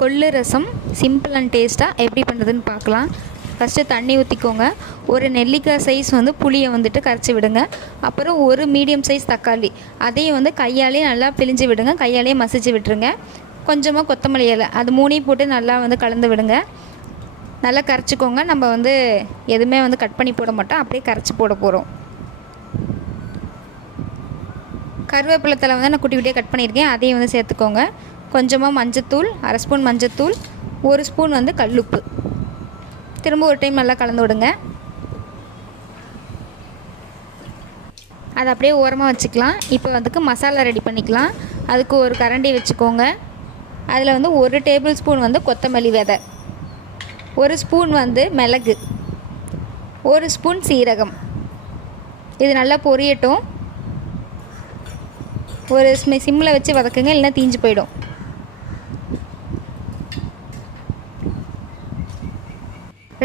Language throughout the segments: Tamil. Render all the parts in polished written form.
கொள்ளு ரசம் சிம்பிள் அண்ட் டேஸ்ட்டாக எப்படி பண்ணுறதுன்னு பார்க்கலாம். ஃபஸ்ட்டு தண்ணி ஊற்றிக்கோங்க. ஒரு நெல்லிக்காய் சைஸ் புளியை கரைச்சி விடுங்க. அப்புறம் ஒரு மீடியம் சைஸ் தக்காளி அதையும் கையாலே நல்லா பிழிஞ்சு விடுங்க. கையாலே மசிச்சு விட்டுருங்க. கொஞ்சமாக கொத்தமல்லி இலை அது மூணையும் போட்டு நல்லா கலந்து விடுங்க. நல்லா கரைச்சிக்கோங்க. நம்ம எதுவுமே கட் பண்ணி போட மாட்டோம், அப்படியே கரைச்சி போட போகிறோம். கருவேப்பிலை தலை நான் குட்டி குட்டியாக கட் பண்ணியிருக்கேன், அதையும் சேர்த்துக்கோங்க. கொஞ்சமாக மஞ்சத்தூள், அரை ஸ்பூன் மஞ்சத்தூள், ஒரு ஸ்பூன் கல்லுப்பு. திரும்ப ஒரு டைம் நல்லா கலந்து விடுங்க. அதை அப்படியே ஓரமாக வச்சுக்கலாம். இப்போ மசாலா ரெடி பண்ணிக்கலாம். அதுக்கு ஒரு கரண்டி வச்சுக்கோங்க. அதில் ஒரு டேபிள் ஸ்பூன் கொத்தமல்லி விதை, ஒரு ஸ்பூன் மிளகு, ஒரு ஸ்பூன் சீரகம். இது நல்லா பொரியட்டும். ஒரு சிம்மில் வச்சு வதக்குங்க, இல்லைன்னா தீஞ்சு போயிடும்.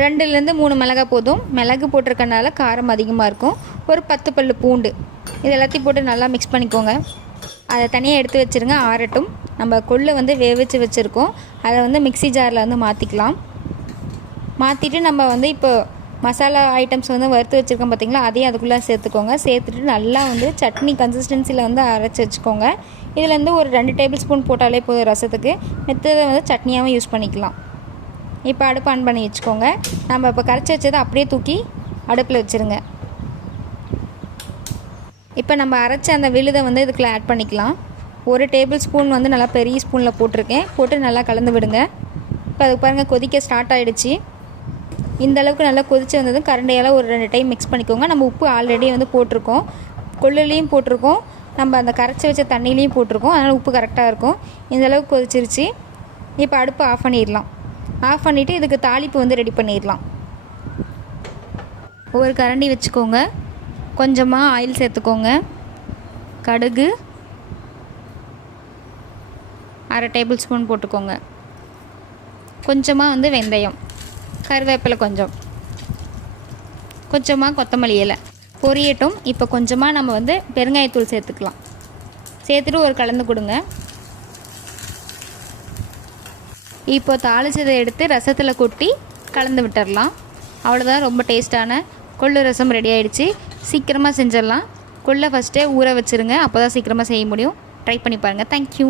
ரெண்டுலேருந்து 3 மிளகாய் போதும். மிளகு போட்டிருக்கனால காரம் அதிகமாக இருக்கும். ஒரு 10 பல்லு பூண்டு, இது எல்லாத்தையும் போட்டு நல்லா மிக்ஸ் பண்ணிக்கோங்க. அதை தனியாக எடுத்து வச்சுருங்க, ஆறட்டும். நம்ம கொள்ளு வேவிச்சு வச்சுருக்கோம், அதை மிக்ஸி ஜாரில் மாற்றிக்கலாம். மாற்றிட்டு நம்ம இப்போ மசாலா ஐட்டம்ஸ் வறுத்து வச்சுருக்கோம் பார்த்திங்களா, அதையும் அதுக்குள்ளே சேர்த்துக்கோங்க. சேர்த்துட்டு நல்லா சட்னி கன்சிஸ்டன்சியில் அரைச்சி வச்சுக்கோங்க. இதில் ஒரு 2 டேபிள் ஸ்பூன் போட்டாலே போதும் ரசத்துக்கு. மித்ததை சட்னியாகவும் யூஸ் பண்ணிக்கலாம். இப்போ அடுப்பு ஆன் பண்ணி வச்சுக்கோங்க. நம்ம இப்போ கரைச்சி வச்சதை அப்படியே தூக்கி அடுப்பில் வச்சுருங்க. இப்போ நம்ம அரைச்ச அந்த விழுதை இதுக்குள்ளே ஆட் பண்ணிக்கலாம். ஒரு டேபிள் ஸ்பூன் நல்லா பெரிய ஸ்பூனில் போட்டிருக்கேன், போட்டு நல்லா கலந்து விடுங்க. இப்போ அதுக்கு பாருங்கள் கொதிக்க ஸ்டார்ட் ஆகிடுச்சு. இந்த அளவுக்கு நல்லா கொதித்து வந்ததும் கரண்டியால் ஒரு 2 டைம் மிக்ஸ் பண்ணிக்கோங்க. நம்ம உப்பு ஆல்ரெடி போட்டிருக்கோம், கொள்ளுலேயும் போட்டிருக்கோம், நம்ம அந்த கரைச்சி வச்ச தண்ணியிலையும் போட்டிருக்கோம். அதனால் உப்பு கரெக்டாக இருக்கும். இந்த அளவுக்கு கொதிச்சிருச்சு. இப்போ அடுப்பு ஆஃப் பண்ணிடலாம். ஆஃப் பண்ணிவிட்டு இதுக்கு தாளிப்பு ரெடி பண்ணிடலாம். ஒரு கரண்டி வச்சுக்கோங்க. கொஞ்சமாக ஆயில் சேர்த்துக்கோங்க. கடுகு அரை டேபிள் ஸ்பூன் போட்டுக்கோங்க. கொஞ்சமாக வெந்தயம், கருவேப்பிலை கொஞ்சமாக கொத்தமல்லி இலை பொரியட்டும். இப்போ கொஞ்சமாக நம்ம பெருங்காயத்தூள் சேர்த்துக்கலாம். சேர்த்துட்டு ஒரு கலந்து கொடுங்க. இப்போ தாளிச்சதை எடுத்து ரசத்தில் கொட்டி கலந்து விட்டுடலாம். அவ்வளோதான், ரொம்ப டேஸ்ட்டான கொள்ளு ரசம் ரெடி ஆகிடுச்சு. சீக்கிரமாக செஞ்சிடலாம். கொள்ளை ஃபஸ்ட்டே ஊற வச்சுருங்க, அப்போ தான் சீக்கிரமாக செய்ய முடியும். ட்ரை பண்ணி பாருங்கள். தேங்க்யூ.